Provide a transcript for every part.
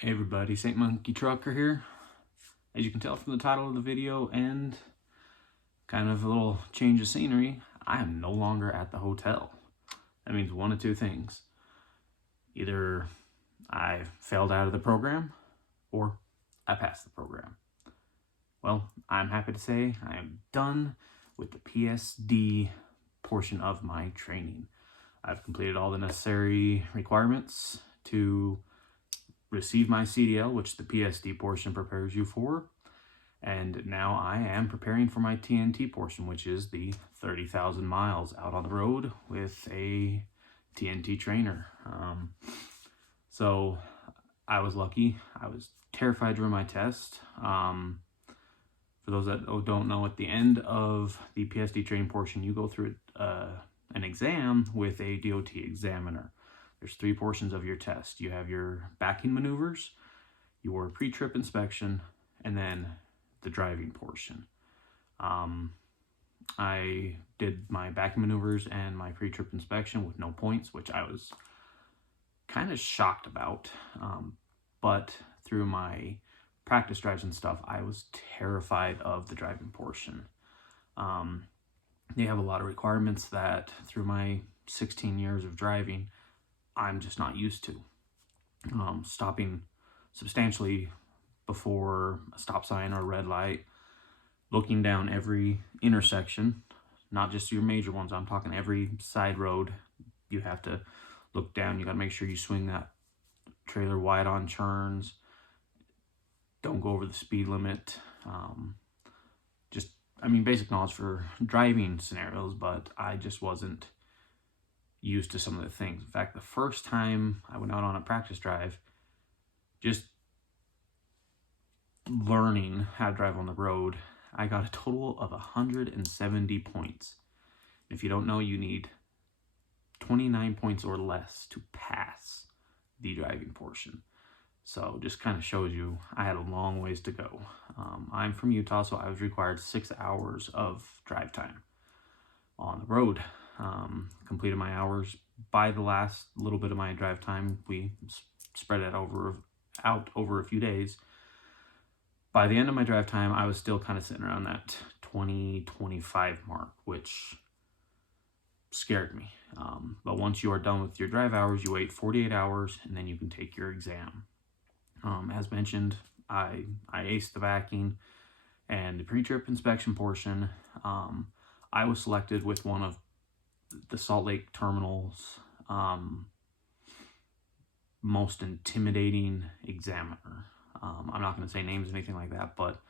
Hey everybody, St. Monkey Trucker here. As you can tell from the title of the video and kind of a little change of scenery, I am no longer at the hotel. That means one of two things. Either I failed out of the program or I passed the program. Well, I'm happy to say I am done with the PSD portion of my training. I've completed all the necessary requirements to receive my CDL, which the PSD portion prepares you for. And now I am preparing for my TNT portion, which is the 30,000 miles out on the road with a TNT trainer. So I was lucky. I was terrified during my test. For those that don't know, at the end of the PSD training portion, you go through an exam with a DOT examiner. There's three portions of your test. You have your backing maneuvers, your pre-trip inspection, and then the driving portion. I did my backing maneuvers and my pre-trip inspection with no points, which I was kind of shocked about. But through my practice drives and stuff, I was terrified of the driving portion. They have a lot of requirements that through my 16 years of driving, I'm just not used to. Stopping substantially before a stop sign or a red light, looking down every intersection, not just your major ones, I'm talking every side road. You have to look down, you got to make sure you swing that trailer wide on turns, don't go over the speed limit. Basic knowledge for driving scenarios, but I just wasn't used to some of the things. In fact, the first time I went out on a practice drive, just learning how to drive on the road, I got a total of 170 points. If you don't know, you need 29 points or less to pass the driving portion. So just kind of shows you I had a long ways to go. I'm from Utah, so I was required 6 hours of drive time on the road. Completed my hours. By the last little bit of my drive time, we spread it out over a few days. By the end of my drive time, I was still kind of sitting around that 20-25 mark, which scared me. But once you are done with your drive hours, you wait 48 hours and then you can take your exam. As mentioned, I aced the backing and the pre-trip inspection portion. I was selected with one of the Salt Lake terminal's most intimidating examiner. I'm not going to say names or anything like that, but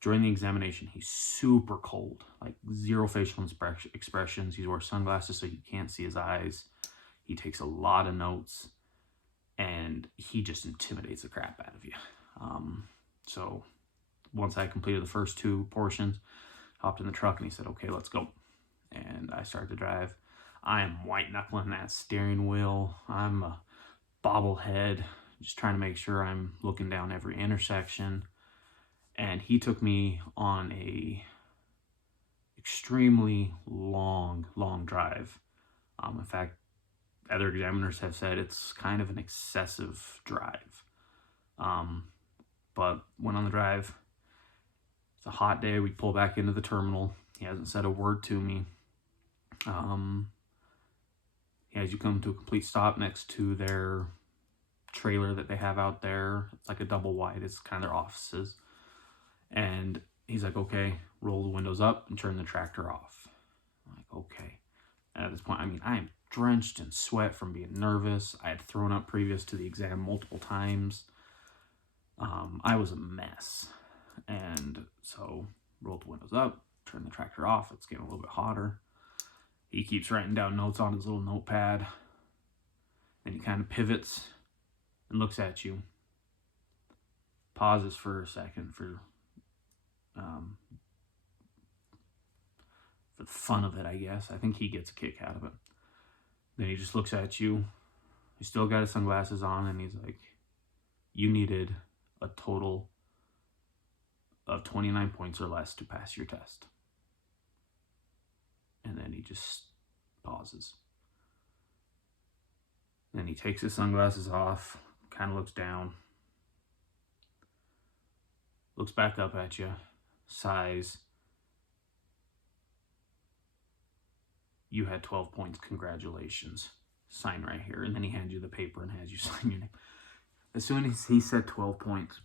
during the examination, he's super cold, like zero facial expressions. He wears sunglasses so you can't see his eyes. He takes a lot of notes, and he just intimidates the crap out of you. So once I completed the first two portions, hopped in the truck and he said, okay, let's go. And I started to drive. I am white knuckling that steering wheel. I'm a bobblehead, just trying to make sure I'm looking down every intersection. And he took me on a extremely long drive. In fact, other examiners have said it's kind of an excessive drive. But went on the drive. It's a hot day. We pull back into the terminal. He hasn't said a word to me. As you come to a complete stop next to their trailer that they have out there, it's like a double wide. It's kind of their offices. And he's like, okay, roll the windows up and turn the tractor off. I'm like, okay. And at this point, I am drenched in sweat from being nervous. I had thrown up previous to the exam multiple times. I was a mess. And so rolled the windows up, turn the tractor off. It's getting a little bit hotter. He keeps writing down notes on his little notepad. Then he kind of pivots and looks at you. Pauses for a second for the fun of it, I guess. I think he gets a kick out of it. Then he just looks at you. He's still got his sunglasses on, and he's like, you needed a total of 29 points or less to pass your test. And then he just pauses. Then he takes his sunglasses off, kind of looks down, looks back up at you, sighs. You had 12 points, congratulations. Sign right here. And then he hands you the paper and has you sign your name. As soon as he said 12 points,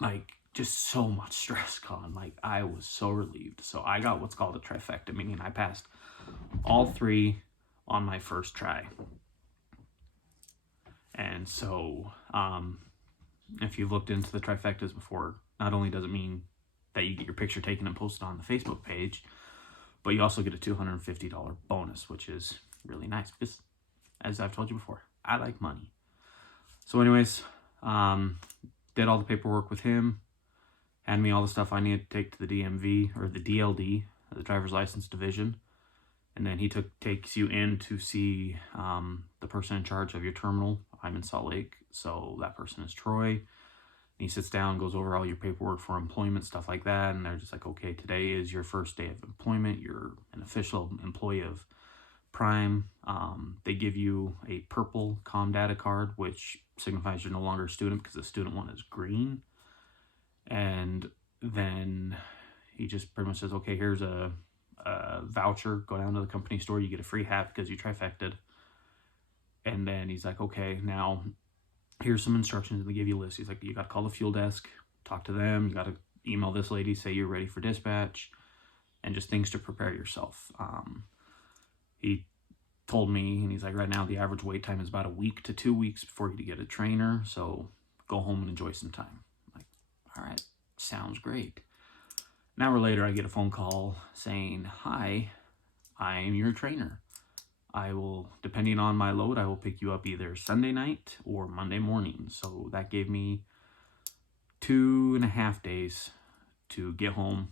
like, just so much stress gone. Like, I was so relieved. So I got what's called a trifecta, meaning I passed all 3 on my first try. And so, if you've looked into the trifectas before, not only does it mean that you get your picture taken and posted on the Facebook page, but you also get a $250 bonus, which is really nice because, as I've told you before, I like money. So anyways, did all the paperwork with him, had me all the stuff I needed to take to the DMV, or the DLD, the driver's license division. And then he takes you in to see the person in charge of your terminal. I'm in Salt Lake, so that person is Troy. And he sits down, goes over all your paperwork for employment, stuff like that. And they're just like, okay, today is your first day of employment. You're an official employee of Prime. They give you a purple COM data card, which signifies you're no longer a student because the student one is green. And then he just pretty much says, okay, here's a voucher. Go down to the company store. You get a free hat because you trifected. And then he's like, okay, now here's some instructions. And they give you a list. He's like, you got to call the fuel desk, talk to them. You got to email this lady, say you're ready for dispatch, and just things to prepare yourself. He told me, and he's like, right now the average wait time is about a week to 2 weeks before you get a trainer. So go home and enjoy some time. I'm like, all right, sounds great. An hour later, I get a phone call saying, hi, I am your trainer. I will, depending on my load, I will pick you up either Sunday night or Monday morning. So that gave me 2.5 days to get home,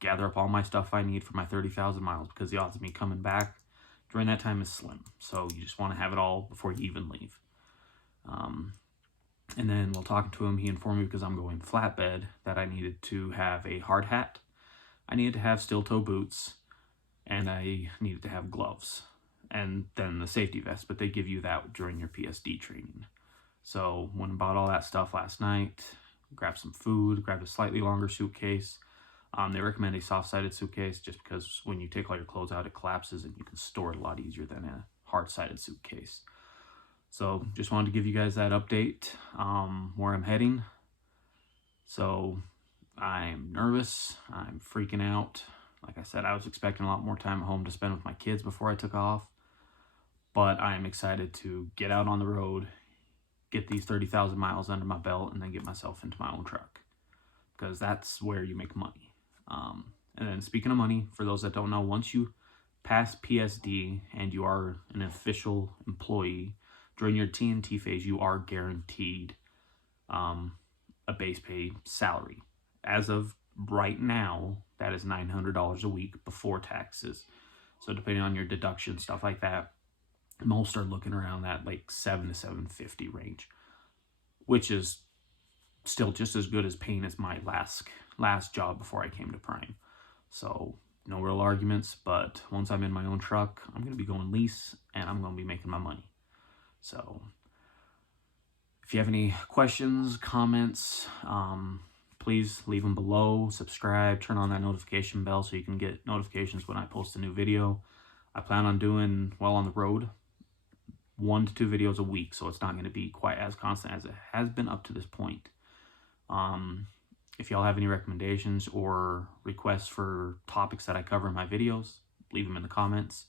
gather up all my stuff I need for my 30,000 miles, because the odds of me coming back during that time is slim. So you just want to have it all before you even leave. And then while talking to him, he informed me, because I'm going flatbed, that I needed to have a hard hat, I needed to have steel-toe boots, and I needed to have gloves, and then the safety vest, but they give you that during your PSD training. So went and bought all that stuff last night, grabbed some food, grabbed a slightly longer suitcase. They recommend a soft-sided suitcase just because when you take all your clothes out, it collapses and you can store it a lot easier than a hard-sided suitcase. So just wanted to give you guys that update, where I'm heading. So I'm nervous, I'm freaking out. Like I said, I was expecting a lot more time at home to spend with my kids before I took off. But I'm excited to get out on the road, get these 30,000 miles under my belt, and then get myself into my own truck. Because that's where you make money. And then speaking of money, for those that don't know, once you pass PSD and you are an official employee, during your TNT phase, you are guaranteed a base pay salary. As of right now, that is $900 a week before taxes. So depending on your deduction, stuff like that, most are looking around that like $700 to $750 range, which is still just as good as paying as my last job before I came to Prime. So no real arguments, but once I'm in my own truck, I'm going to be going lease and I'm going to be making my money. So if you have any questions, comments, please leave them below, subscribe, turn on that notification bell so you can get notifications when I post a new video. I plan on doing, while on the road, 1 to 2 videos a week, so it's not going to be quite as constant as it has been up to this point. If y'all have any recommendations or requests for topics that I cover in my videos, leave them in the comments.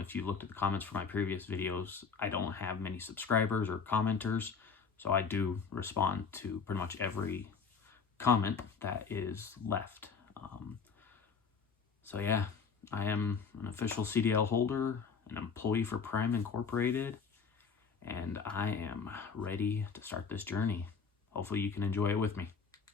If you looked at the comments for my previous videos, I don't have many subscribers or commenters, so I do respond to pretty much every comment that is left. So yeah, I am an official CDL holder, an employee for Prime Incorporated, and I am ready to start this journey. Hopefully you can enjoy it with me.